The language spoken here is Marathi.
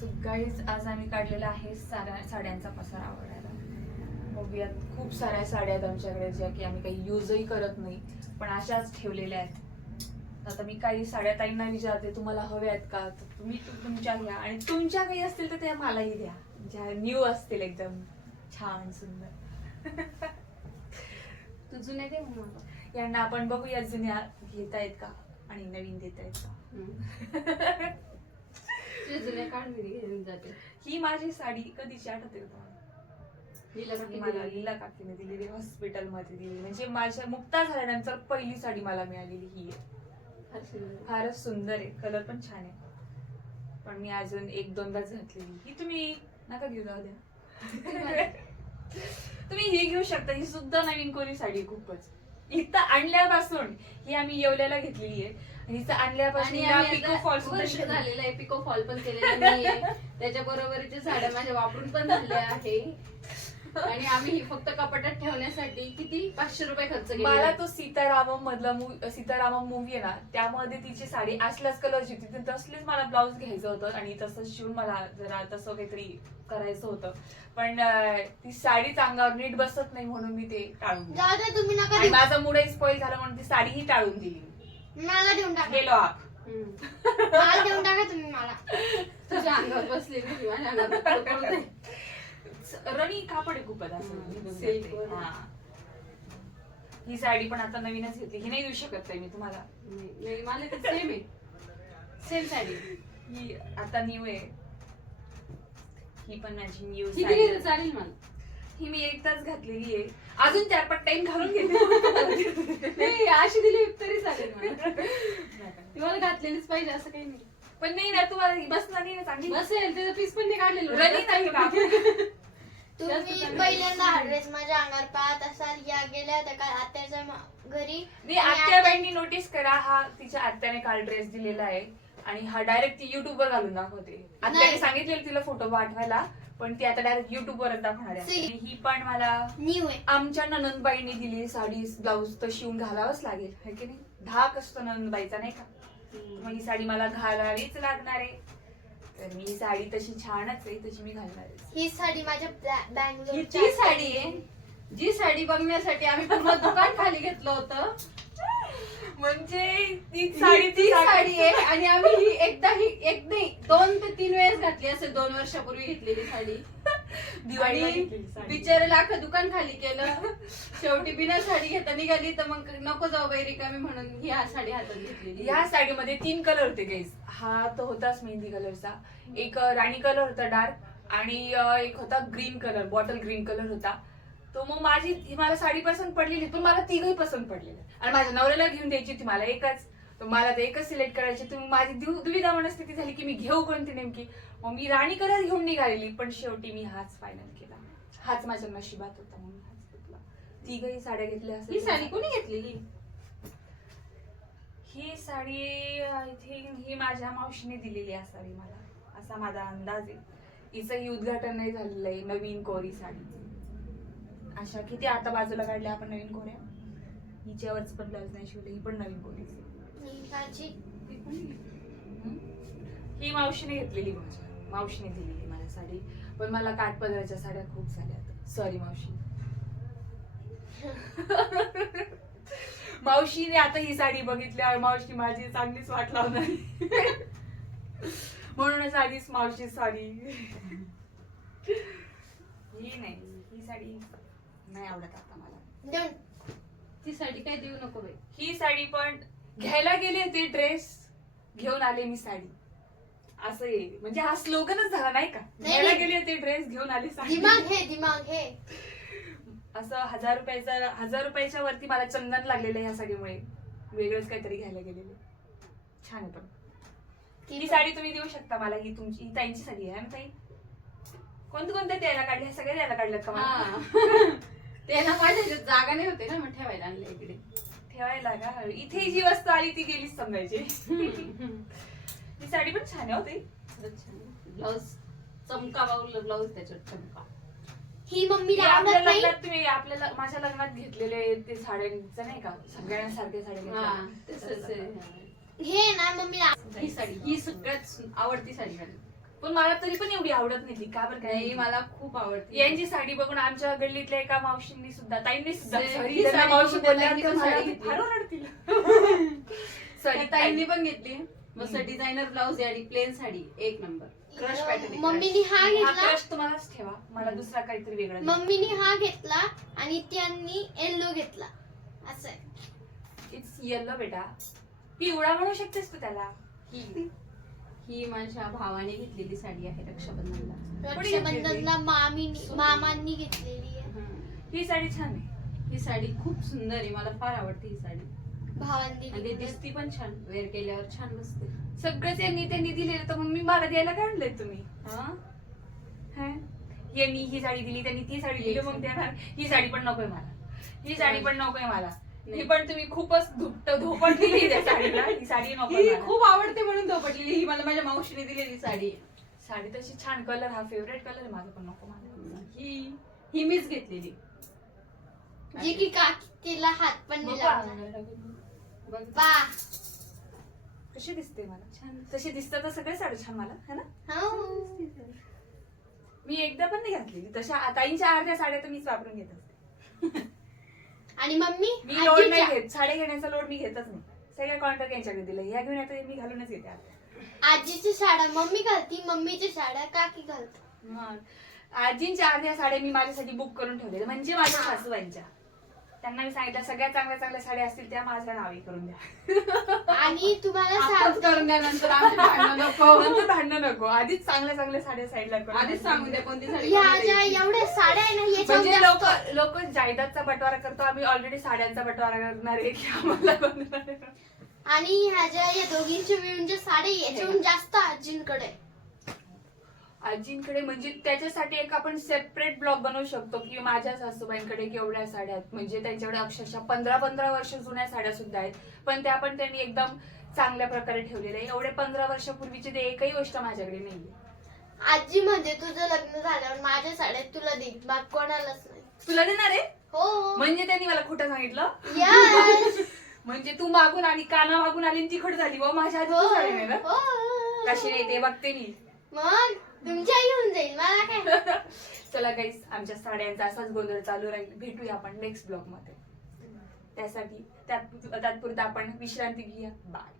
सो गाईज आज आम्ही काढलेला आहे साड्या साड्यांचा पसारा आवडायला. बघूयात खूप साऱ्या साड्या आहेत आमच्याकडे ज्या की आम्ही काही युजही करत नाही पण अशाच ठेवलेल्या आहेत. आता मी काही साड्या ताईंना विचारते तुम्हाला हव्या आहेत का? तर तुम्ही तुमच्या घ्या. आणि तुमच्या काही असतील तर त्या मलाही द्या. ज्या न्यू असतील एकदम छान सुंदर. तू जुने दे. यांना आपण बघूया जुन्या घेता येत का आणि नवीन देता येत का मी घेऊन जाते. ही माझी साडी कधीची आठवते का मला दिली. लीला काकीने दिलेली हॉस्पिटलमध्ये दिली म्हणजे माझ्या मुक्ता झाल्यानंतर पहिली साडी मला मिळालेली ही आहे. फारच सुंदर आहे. कलर पण छान आहे. पण मी अजून एक दोनदाच घातलेली. ही तुम्ही नका घेऊ जाऊ द्या. तुम्ही ही घेऊ शकता. ही सुद्धा नवीन कोरी साडी खूपच. इथं आणल्यापासून ही आम्ही येवल्याला घेतलेली आहे. इथं आणल्यापासून आणि हिला आम्ही पिको आता फॉल सुद्धा वर्ष शिकले. झालेलं आहे. पिको फॉल पण केलेला नाहीये. त्याच्या बरोबरीचे साड्या माझ्या वापरून पण झाल्या आहे. आणि आम्ही ही फक्त कपाटात ठेवण्यासाठी किती? पाचशे रुपये खर्च मला केले तो सीतारामम मधला मू- सीतारामम मूवी आहे ना त्यामध्ये तिची साडी असल्याच कलरची होती. तर तसलीच मला ब्लाऊज घ्यायचं होतं आणि तसंच शिवून मला जरा तसं काहीतरी करायचं होतं. पण अं, ती साडीच अंगावर नीट बसत नाही म्हणून मी ते टाळून दिलं. जाऊ दे तुम्ही नका आणि देऊ. माझा मूडही स्पॉइल झाला म्हणून ती साडीही टाळून दिली. मला देऊन टाका. गेलो आप. मला देऊन टाका तुम्ही मला. तुझ्या अंगावर बसली मी माझ्या अंगावर. रणी कापड silk जाते. वर. हा. साडी पण आता नवीनच घेतली. ही नाही देऊ शकत ताई मी तुम्हाला? नाही, नाही, सेम आहे. सेम साडी. ही आता न्यू आहे. ही पण माझी न्यू तर चालेल मला? ही मी एक तास घातलेली आहे. अजून चार पाच टाइम घालून घेते. नाही अशी दिली तरी चालेल मला. ती मला घातलेलीच पाहिजे असं काही नाही. पण नाही ना तुम्हाला बसणार नाही ना चांगली. बसेल त्याचं पीस पण नाही काढलेलं. रनी नाही? तुम्ही पहिल्यांदा हा ड्रेस माझ्या अंगावर पाहत असाल या गेल्या होत्या काल आत्याच्या मा- घरी. मी आणि आत्याबाईंनी नोटीस करा हा तिच्या आत्याने काल ड्रेस दिलेला आहे. आणि हा डायरेक्ट ती युट्यूब वर घालून दाखवते. आत्याने नाही. सांगितलेलं तिला फोटो पाठवायला पण ती आता डायरेक्ट युट्यूब वरच दाखवणार आहे. See. ही पण मला न्यू आहे. आमच्या ननंदबाईंनी दिली साडी ब्लाऊज तर शिवून घालावंच लागेल है की नाही? धाक असतो ननंदबाईचा नाही का? मग ही साडी मला घालावीच लागणार आहे. तर मी साडी तशी छानच आहे तशी मी घालणार ही साडी माझ्या बँगलोर ही ती साडी आहे. जी साडी बघण्यासाठी आम्ही पूर्ण दुकान खाली घेतलं होतं. म्हणजे ती साडी ती साडी. आहे आणि आम्ही ही एकदा ही एक नाही दोन ते तीन वेळेस घातली असेल दोन वर्षापूर्वी घेतलेली साडी. आणि साडी. बिचारायला अख्खं दुकान खाली केलं. शेवटी बिना साडी घेता निघाली तर मग नको जाऊ बाई रिकामी म्हणून ही हा साडी हातात घेतलेली या साडीमध्ये तीन कलर होते गाईज हा तर होताच मेहंदी कलरचा एक राणी कलर होता डार्क आणि एक होता green colour bottle green colour होता. तो मग माझी मला साडी पसंत पडलेली पण मला तिघही पसंत पडलेली. आणि माझ्या नवऱ्याला घेऊन द्यायची होती मला एकच. तर मला ते एकच सिलेक्ट करायची तुम्ही माझी दुविधा मनस्थिती झाली की मी घेऊ कोणती नेमकी? मग मी राणी कलर घेऊन निघालेली पण शेवटी मी हाच फायनल केला. हाच माझ्या नशिबात होता म्हणून हाच घेतला. तिघही साड्या घेतल्या ही. साडी कोणी घेतलेली? ही साडी आय थिंक ही माझ्या मावशीने दिलेली असावी मला. असा माझा अंदाज आहे. हिचंही उद्घाटन नाही झालेलं आहे नवीन कोरी साडी. अशा किती आता बाजूला काढल्या आपण नवीन कोऱ्या. हिच्यावरच पण ब्लाउज नाही शिवले ही पण नवीन कोरीच. ही? मावशीने घेतलेली माझ्या. मावशीने दिलेली मला साडी. पण मला काठपदराच्या साड्या खूप झाल्या सॉरी मावशी. मावशीने आता ही साडी बघितल्यावर मावशी माझी चांगलीच वाट लावणार. म्हणूनच आधीच मावशी साडी. ही नाही. ही साडी नाही आवडत आता मला. ती साडी काय देऊ नको बाई. ही साडी पण घ्यायला गेली होती ड्रेस घेऊन आले मी साडी. असं आहे म्हणजे हा स्लोगनच झाला नाही का? घ्यायला. गेली होती ड्रेस घेऊन आली साडी. दिमाग हे दिमाग हे. असं हजार रुपयाचा हजार रुपयाच्या वरती मला चंदन लागलेलं आहे ह्या साडीमुळे. वेगळंच काहीतरी घ्यायला गेलेले छान आहे पण. ती साडी तुम्ही देऊ शकता मला ही तुमची ही ताईंची साडी आहे ना ताई? कोणत्या कोणत्या द्यायला काढल्या सगळ्या द्यायला काढल्यात का मला? हा. ते ना माझ्या ह्याच्यात जागा नाही होते ना मग ठेवायला आणलं इकडे. ठेवायला का इथे जी वस्तू आली ती गेलीच समजायची. ही साडी पण छान आहे हो ताई ब्लाऊज चमका बाऊल ब्लाऊज त्याच्यात चमका. ही मम्मीला हे आपल्या आवडत नाही? लग्नात तुम्ही आपल्याला माझ्या लग्नात घेतलेले ते साड्यांचं नाही का? सगळ्यांना सारखे साड्या हा घेतल्या. तसंच आहे. हे ना मम्मीला ही साडी ही सगळ्यात आवडती साडी माझी. पण मला तरी पण एवढी आवडत नाही ती. का बरं काय? नाही मला खूप आवडते. यांची साडी बघून आमच्या गल्लीतल्या एका मावशींनी सुद्धा ताईंनी सुद्धा से- sorry, ही त्यांना साडी मावशी बोलल्या पण मला साडी घेतली. फार ओरडतील. त्या Sorry, ताईंनी ताई. पण घेतली. मस्त हम्म. डिझायनर ब्लाऊज आणि प्लेन साडी एक नंबर. क्रश पॅटर्न मम्मीनी हा हा घेतला? तुम्हालाच ठेवा. मला दुसरा काहीतरी वेगळा. मम्मीनी हा घेतला आणि त्यांनी येल्लो घेतला. असं आहे. इट्स येल्लो बेटा. पिवळा म्हणू शकतेस तू त्याला. ही माझ्या भावाने घेतलेली साडी आहे रक्षाबंधनला. रक्षाबंधनला मामीनी मामांनी घेतलेली आहे. ही. साडी छान आहे. ही साडी खूप सुंदर आहे. मला फार आवडते ही साडी. भावांनी आणि. दिसती पण छान. वेअर केल्यावर छान दिसते सगळंच यांनी त्यांनी दिलेलं. तर मग मी मला द्यायला काय आणलंय तुम्ही? हा? हा? यांनी ही साडी दिली त्यांनी ती साडी दिली. मग देणार. ही साडी पण नकोय मला. ही साडी पण नकोय मला. ही पण तुम्ही खूपच धुपट धोपट दिली त्या साडीला. ही साडी नकोय ही मला. खूप आवडते म्हणून धोपटलेली. ही मला माझ्या मावशीने दिलेली साडी. आहे. साडी तशी छान कलर हा फेवरेट कलर आहे माझा पण नको मला ही ही मीच घेतलेली. जी की काकी तिला हात पण नाही नको लावला आणायला. बघ. पा कशी दिसते मला? छान. तशी दिसतात तर सगळे साडी छान मला है ना? हो. मी एकदा पण नाही घातलेली. तशा ताईंच्या अर्ध्या साड्या तर मीच वापरून घेत असते. आणि मम्मी मी लोड नाही आजीच्या घेत. साड्या घेण्याचा लोड मी घेतच नाही. सगळ्या कॉन्ट्रॅक्ट यांच्याकडे दिलं ह्या घेऊन येतं मी घालूनच घेते आता. आजीची साड्या मम्मी घालती मम्मीची साड्या काकी घालत. मग आजींच्या अर्ध्या साड्या मी माझ्यासाठी बुक करून ठेवलेल्या. म्हणजे माझ्या सासूबाईंच्या. त्यांना मी सांगितलं सगळ्या चांगल्या चांगल्या साड्या असतील त्या माझ्या नावे करून द्या. आणि तुम्हाला आपणच सांगते. करून द्या नंतर आमची भांडणं नको. नंतर भांडणं नको. आधीच चांगल्या चांगल्या साड्या साईडला करून आधीच सांगून द्या कोणती साडी ह्या कोणाला ज्या द्यायची. एवढ्या साड्या आहे ना याच्यावर म्हणजे जास्त- लोक लोक जायदादचा बंटवारा करतो आम्ही ऑलरेडी साड्यांचा बंटवारा करणार आहे की आम्हाला आहे. आणि ह्या ज्या या दोघींच्या मिळून ज्या साड्या आहे, याच्याहून जास्त आजींकडे. आहे. आजींकडे म्हणजे त्याच्यासाठी एक आपण सेपरेट ब्लॉग बनवू शकतो की माझ्या सासूबाईंकडे केवढ्या साड्या आहेत. म्हणजे त्यांच्याकडे अक्षरशः पंधरा पंधरा वर्ष जुन्या साड्या सुद्धा आहेत. पण त्या पण त्यांनी एकदम चांगल्या प्रकारे ठेवलेल्या आहे एवढे पंधरा वर्षापूर्वीची ते एकही गोष्ट माझ्याकडे नाही आजी म्हणजे तुझं लग्न झाल्यावर माझ्या साड्या तुला देईल मग कोणालाच नाही. तुला देणार आहे? हो. म्हणजे त्यांनी मला खोटं सांगितलं? Yes. म्हणजे तू मागून आली काना मागून आली आणि ती खोट झाली. व माझ्या आधी हो. तू साडी नाही ना हो. कशी नाही ते बघते मी. मग? तुमच्या येऊन जाईल मला काय? चला गाईस आमच्या साड्यांचा असाच गोंधळ चालू राहील. भेटूया आपण नेक्स्ट ब्लॉगमध्ये. त्यासाठी त्यात तात्पुरता आपण विश्रांती घेऊया. बाय